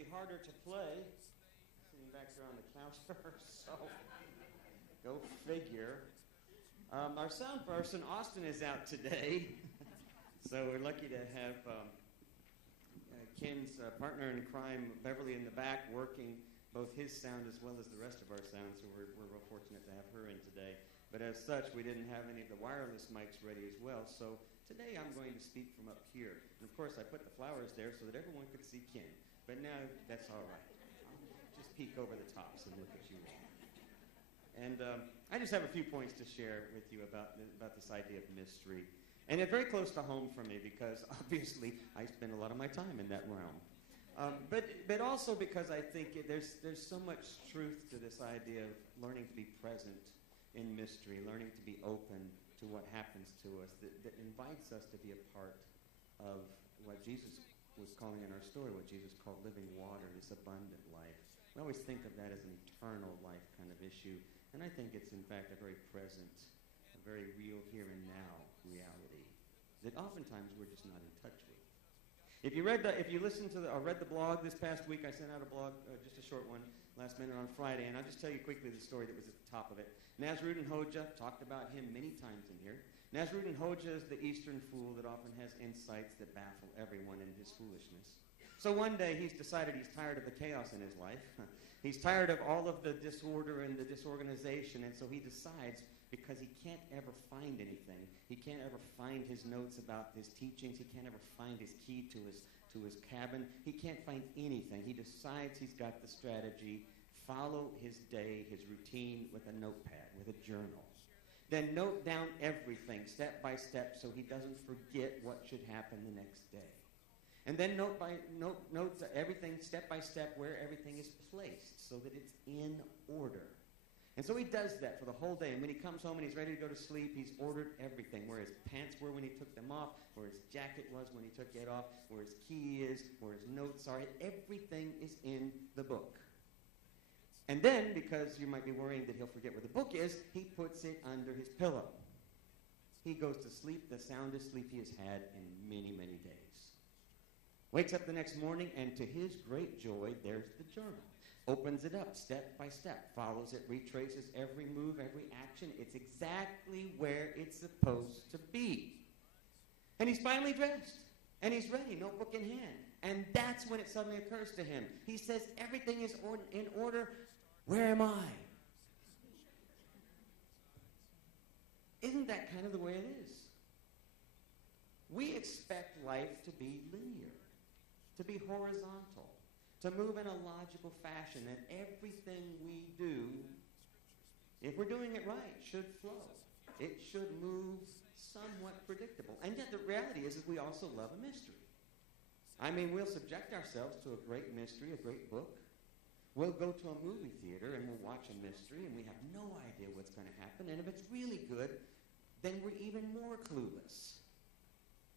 actually harder to play sitting back there on the counter, so go figure. Our sound person, Austin, is out today, so we're lucky to have Ken's partner in crime, Beverly, in the back working both his sound as well as the rest of our sound, so we're real fortunate to have her in today. But as such, we didn't have any of the wireless mics ready as well, so today I'm going to speak from up here. And of course, I put the flowers there so that everyone could see Ken. But now that's all right. I'll just peek over the tops and look at you all. And I just have a few points to share with you about this idea of mystery. And it's very close to home for me because obviously I spend a lot of my time in that realm. But also because I think there's so much truth to this idea of learning to be present in mystery, learning to be open to what happens to us, that invites us to be a part of what Jesus was calling in our story, what Jesus called living water, this abundant life. We always think of that as an eternal life kind of issue, and I think it's in fact a very present, a very real here and now reality that oftentimes we're just not in touch with. If you listened to or read the blog this past week, I sent out a blog, just a short one, last minute on Friday, and I'll just tell you quickly the story that was at the top of it. Nasruddin Hoja, talked about him many times in here. Nasruddin Hoja is the Eastern fool that often has insights that baffle everyone in his foolishness. So one day he's decided he's tired of the chaos in his life. He's tired of all of the disorder and the disorganization, and so he decides, because he can't ever find anything, he can't ever find his notes about his teachings, he can't ever find his key to his cabin, he can't find anything. He decides he's got the strategy: follow his day, his routine with a notepad, with a journal. Then note down everything step by step so he doesn't forget what should happen the next day. And then note everything step by step where everything is placed so that it's in order. And so he does that for the whole day. And when he comes home and he's ready to go to sleep, he's ordered everything. Where his pants were when he took them off, where his jacket was when he took it off, where his key is, where his notes are. Everything is in the book. And then, because you might be worrying that he'll forget where the book is, he puts it under his pillow. He goes to sleep, the soundest sleep he has had in many, many days. Wakes up the next morning, and to his great joy, there's the journal. Opens it up step by step, follows it, retraces every move, every action. It's exactly where it's supposed to be. And he's finally dressed, and he's ready, notebook in hand. And that's when it suddenly occurs to him. He says, everything is in order. Where am I? Isn't that kind of the way it is? We expect life to be linear, to be horizontal, to move in a logical fashion, and everything we do, if we're doing it right, should flow. It should move somewhat predictable. And yet the reality is we also love a mystery. I mean, we'll subject ourselves to a great mystery, a great book. We'll go to a movie theater and we'll watch a mystery and we have no idea what's going to happen. And if it's really good, then we're even more clueless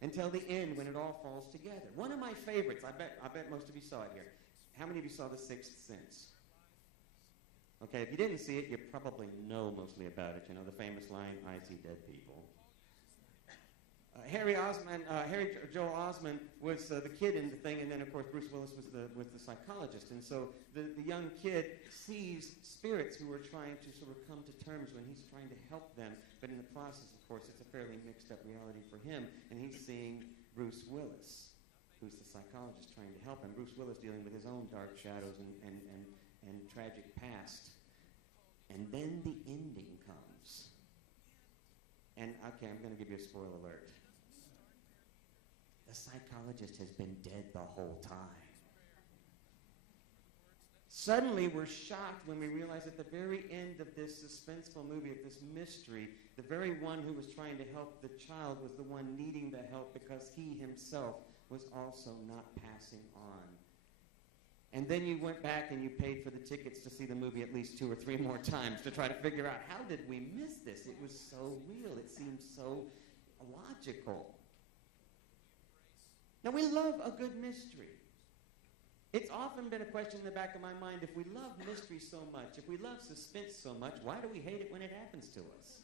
until the end when it all falls together. One of my favorites, I bet most of you saw it here. How many of you saw The Sixth Sense? Okay, if you didn't see it, you probably know mostly about it. You know, the famous line, "I see dead people." Harry Joel Osment was the kid in the thing, and then, of course, Bruce Willis was the psychologist. And so the young kid sees spirits who are trying to sort of come to terms when he's trying to help them. But in the process, of course, it's a fairly mixed-up reality for him, and he's seeing Bruce Willis, who's the psychologist trying to help him. Bruce Willis dealing with his own dark shadows and tragic past. And then the ending comes. And, okay, I'm going to give you a spoiler alert. The psychologist has been dead the whole time. Suddenly, we're shocked when we realize at the very end of this suspenseful movie, of this mystery, the very one who was trying to help the child was the one needing the help because he himself was also not passing on. And then you went back and you paid for the tickets to see the movie at least 2 or 3 more times to try to figure out, how did we miss this? It was so real. It seemed so logical. Now, we love a good mystery. It's often been a question in the back of my mind, if we love mystery so much, if we love suspense so much, why do we hate it when it happens to us?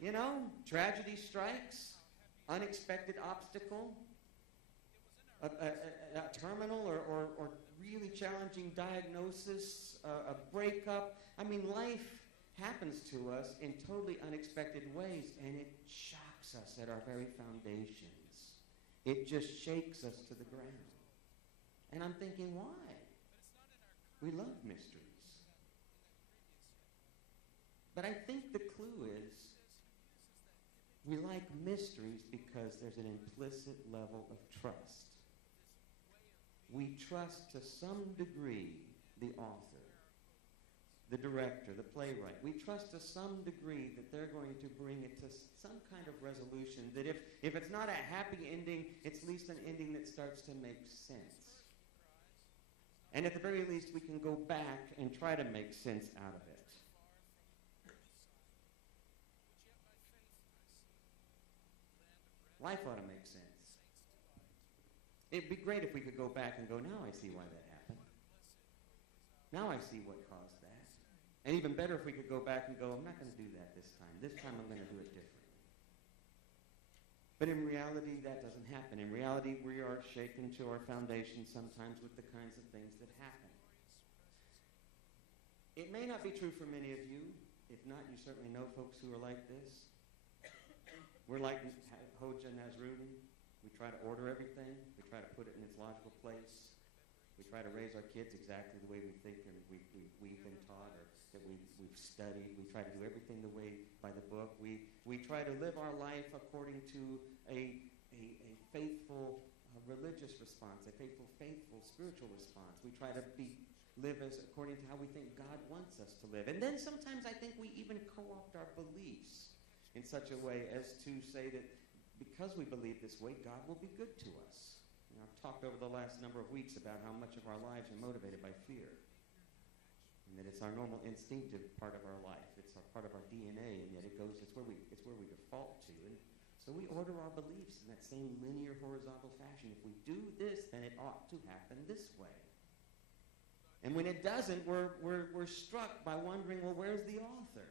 You know, tragedy strikes, unexpected obstacle, a terminal or really challenging diagnosis, a breakup. I mean, life happens to us in totally unexpected ways, and it shocks us at our very foundations. It just shakes us to the ground. And I'm thinking, why? We love mysteries. But I think the clue is we like mysteries because there's an implicit level of trust. We trust to some degree the author, the director, the playwright. We trust to some degree that they're going to bring it to some kind of resolution, that if it's not a happy ending, it's at least an ending that starts to make sense. And at the very least, we can go back and try to make sense out of it. Life ought to make sense. It'd be great if we could go back and go, now I see why that happened. Now I see what caused that. And even better if we could go back and go, I'm not going to do that this time. This time I'm going to do it differently. But in reality, that doesn't happen. In reality, we are shaken to our foundation sometimes with the kinds of things that happen. It may not be true for many of you. If not, you certainly know folks who are like this. We're like Hoja Nasruddin. We try to order everything. We try to put it in its logical place. We try to raise our kids exactly the way we think and we've been taught or that we've studied. We try to do everything the way by the book. We try to live our life according to a faithful religious response, a faithful spiritual response. We try to live as according to how we think God wants us to live. And then sometimes I think we even co-opt our beliefs in such a way as to say that because we believe this way, God will be good to us. And I've talked over the last number of weeks about how much of our lives are motivated by fear. And that it's our normal instinctive part of our life. It's part of our DNA, and yet it's where we default to. And so we order our beliefs in that same linear, horizontal fashion. If we do this, then it ought to happen this way. And when it doesn't, we're struck by wondering, well, where's the author?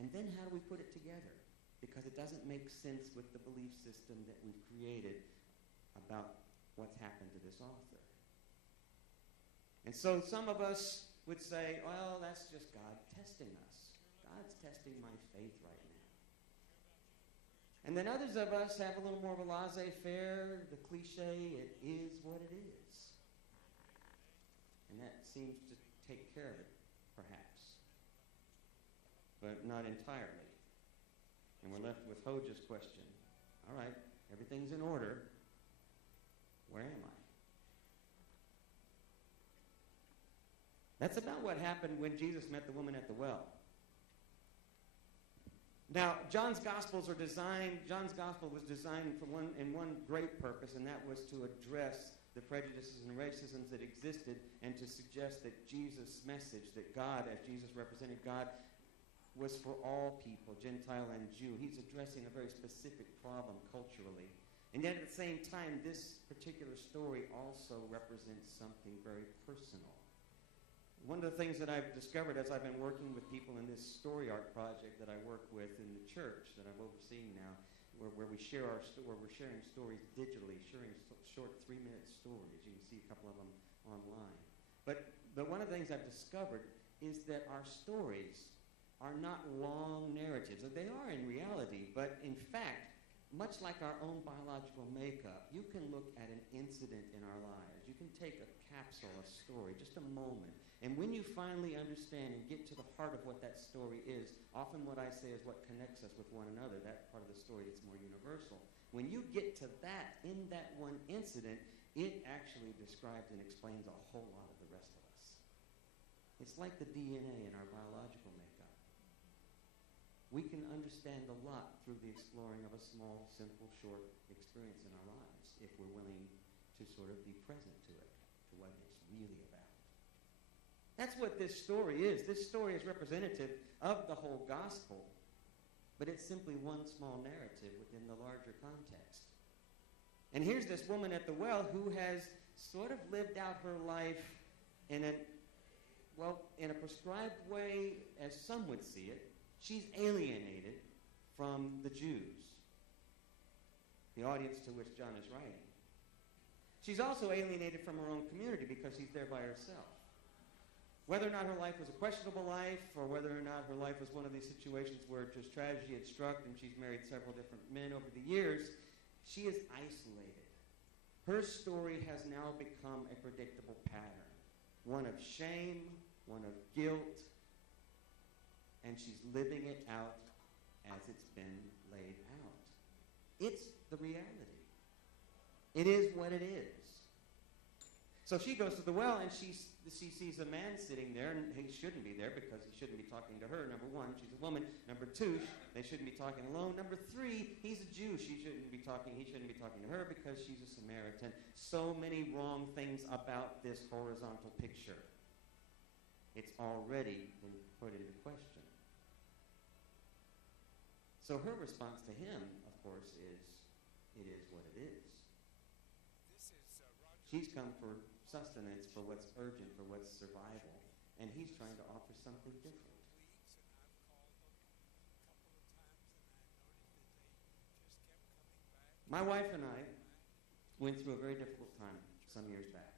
And then how do we put it together? Because it doesn't make sense with the belief system that we've created about what's happened to this author. And so some of us would say, well, that's just God testing us. God's testing my faith right now. And then others of us have a little more of a laissez-faire, the cliche, it is what it is. And that seems to take care of it, perhaps. But not entirely. And we're left with Hoja's question. All right, everything's in order. Where am I? That's about what happened when Jesus met the woman at the well. Now, John's Gospel was designed for one great purpose, and that was to address the prejudices and racisms that existed and to suggest that Jesus' message, that God, as Jesus represented God, was for all people, Gentile and Jew. He's addressing a very specific problem culturally. And yet at the same time, this particular story also represents something very personal. One of the things that I've discovered as I've been working with people in this story art project that I work with in the church that I'm overseeing now, where we're sharing stories digitally, sharing short 3-minute stories. You can see a couple of them online. But one of the things I've discovered is that our stories are not long narratives. They are in reality, but in fact, much like our own biological makeup, you can look at an incident in our lives. You can take a capsule, a story, just a moment. And when you finally understand and get to the heart of what that story is, often what I say is what connects us with one another, that part of the story that's more universal. When you get to that, in that one incident, it actually describes and explains a whole lot of the rest of us. It's like the DNA in our biological makeup. We can understand a lot through the exploring of a small, simple, short experience in our lives if we're willing to sort of be present to it, to what it's really about. That's what this story is. This story is representative of the whole gospel, but it's simply one small narrative within the larger context. And here's this woman at the well who has sort of lived out her life in a prescribed way, as some would see it. She's alienated from the Jews. The the audience to which John is writing. She's also alienated from her own community because she's there by herself. Whether or not her life was a questionable life, or whether or not her life was one of these situations where just tragedy had struck and she's married several different men over the years, she is isolated. Her story has now become a predictable pattern, one of shame, one of guilt, and she's living it out as it's been laid out. It's the reality. It is what it is. So she goes to the well, and she sees a man sitting there, and he shouldn't be there because he shouldn't be talking to her. Number one, she's a woman. Number two, they shouldn't be talking alone. Number three, he's a Jew. He shouldn't be talking to her because she's a Samaritan. So many wrong things about this horizontal picture. It's already been put into question. So her response to him, of course, is, it is what it is. She's come for sustenance, for what's urgent, for what's survival, and he's trying to offer something different. My wife and I went through a very difficult time some years back.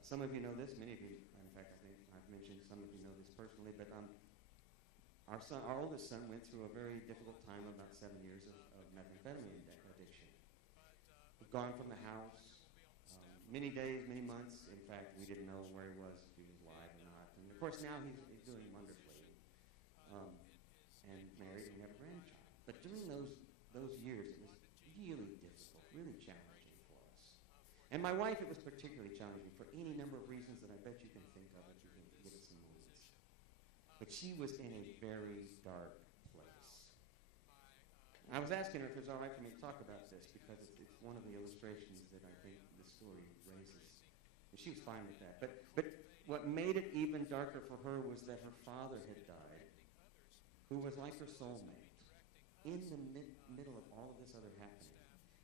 Some of you know this, many of you, in fact, I think I've mentioned some of you know this personally, but our oldest son went through a very difficult time, about 7 years of methamphetamine addiction. He'd gone from the house, many days, many months. In fact, we didn't know where he was, if he was alive or not. And of course, now he's doing wonderfully, and married, and we have a grandchild. But during those years, it was really difficult, really challenging for us. And my wife, it was particularly challenging for any number of reasons that I bet you can think of if you can give it some moments. But she was in a very dark place. I was asking her if it was all right for me to talk about this because it's one of the illustrations that I think the story raises. And she was fine with that. But what made it even darker for her was that her father had died, who was like her soulmate, in the middle of all of this other happening.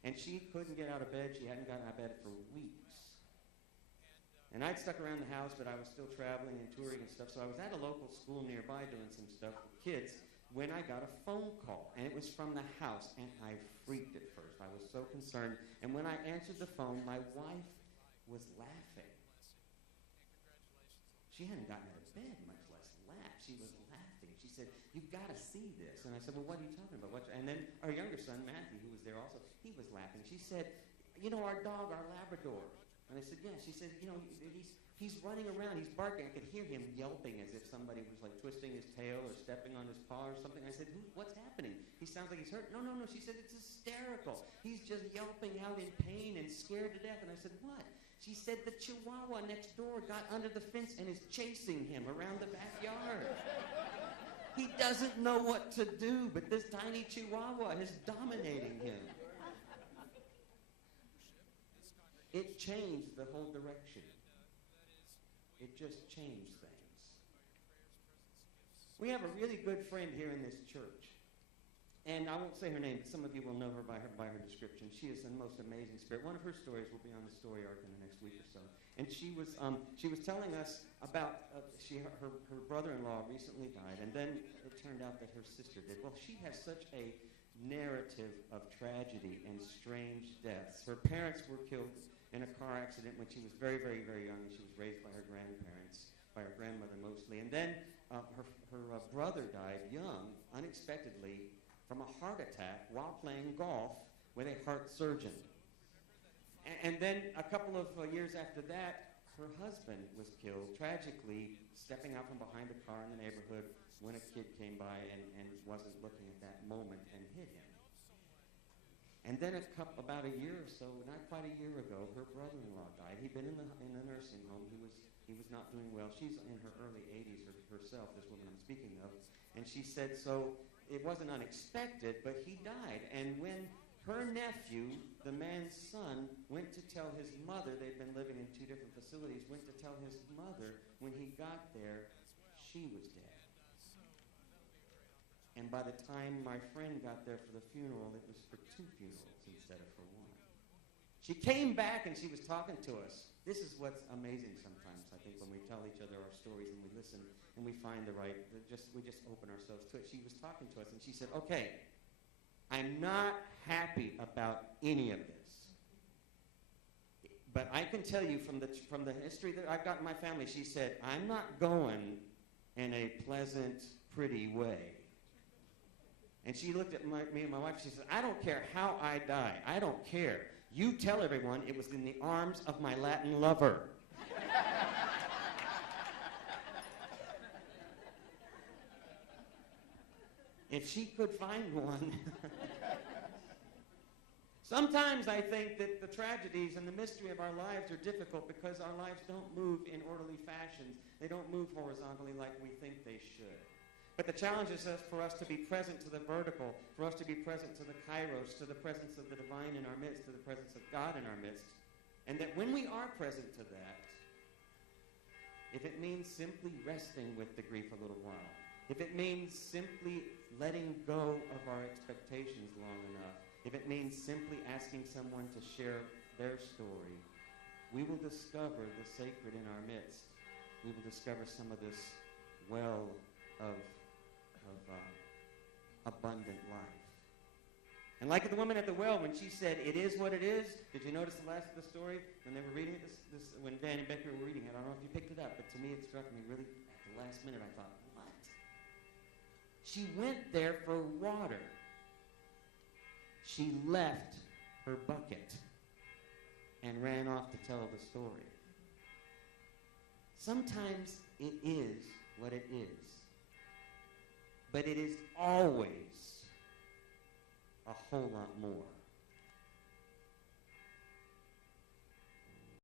And she couldn't get out of bed. She hadn't gotten out of bed for weeks. And I'd stuck around the house, but I was still traveling and touring and stuff. So I was at a local school nearby doing some stuff with kids when I got a phone call. And it was from the house, and I freaked at first. I was so concerned. And when I answered the phone, my wife was laughing. She hadn't gotten out of bed, much less laugh. She was laughing. She said, "You've got to see this." And I said, "Well, what are you talking about?" And then our younger son, Matthew, who was there also, he was laughing. She said, "You know, our dog, our Labrador." And I said, "Yeah." She said, "You know, he's running around. He's barking. I could hear him yelping as if somebody was like twisting his tail or stepping on his paw or something." I said, "What's happening? He sounds like he's hurt." No. She said, "It's hysterical. He's just yelping out in pain and scared to death." And I said, "What?" She said, "The Chihuahua next door got under the fence and is chasing him around the backyard. He doesn't know what to do, but this tiny Chihuahua is dominating him." It changed the whole direction. It just changed things. We have a really good friend here in this church. And I won't say her name, but some of you will know her by her description. She is the most amazing spirit. One of her stories will be on the story arc in the next week or so. And she was telling us about her brother-in-law recently died, and then it turned out that her sister did. Well, she has such a narrative of tragedy and strange deaths. Her parents were killed in a car accident when she was very, very, very young, and she was raised by her grandparents, by her grandmother mostly. And then her brother died young, unexpectedly, from a heart attack while playing golf with a heart surgeon. And then a couple of years after that, her husband was killed, tragically, stepping out from behind a car in the neighborhood when a kid came by and wasn't looking at that moment and hit him. And then about a year or so, not quite a year ago, her brother-in-law died. He'd been in the nursing home. He was not doing well. She's in her early 80s herself, this woman I'm speaking of. And she said, so it wasn't unexpected, but he died. And when her nephew, the man's son, went to tell his mother, they'd been living in two different facilities, went to tell his mother, when he got there, she was dead. And by the time my friend got there for the funeral, it was for 2 funerals instead of for 1. She came back and she was talking to us. This is what's amazing sometimes, I think, when we tell each other our stories and we listen and we find we just open ourselves to it. She was talking to us and she said, okay, I'm not happy about any of this. But I can tell you from the history that I've got in my family, she said, I'm not going in a pleasant, pretty way. And she looked at me and my wife, she said, I don't care how I die. I don't care. You tell everyone it was in the arms of my Latin lover. If she could find one. Sometimes I think that the tragedies and the mystery of our lives are difficult because our lives don't move in orderly fashions. They don't move horizontally like we think they should. But the challenge is for us to be present to the vertical, for us to be present to the kairos, to the presence of the divine in our midst, to the presence of God in our midst. And that when we are present to that, if it means simply resting with the grief a little while, if it means simply letting go of our expectations long enough, if it means simply asking someone to share their story, we will discover the sacred in our midst. We will discover some of this well of abundant life. And like the woman at the well, when she said, it is what it is, did you notice the last of the story? When they were reading it, when Dan and Becky were reading it, I don't know if you picked it up, but to me it struck me really at the last minute. I thought, what? She went there for water. She left her bucket and ran off to tell the story. Sometimes it is what it is, but it is always a whole lot more.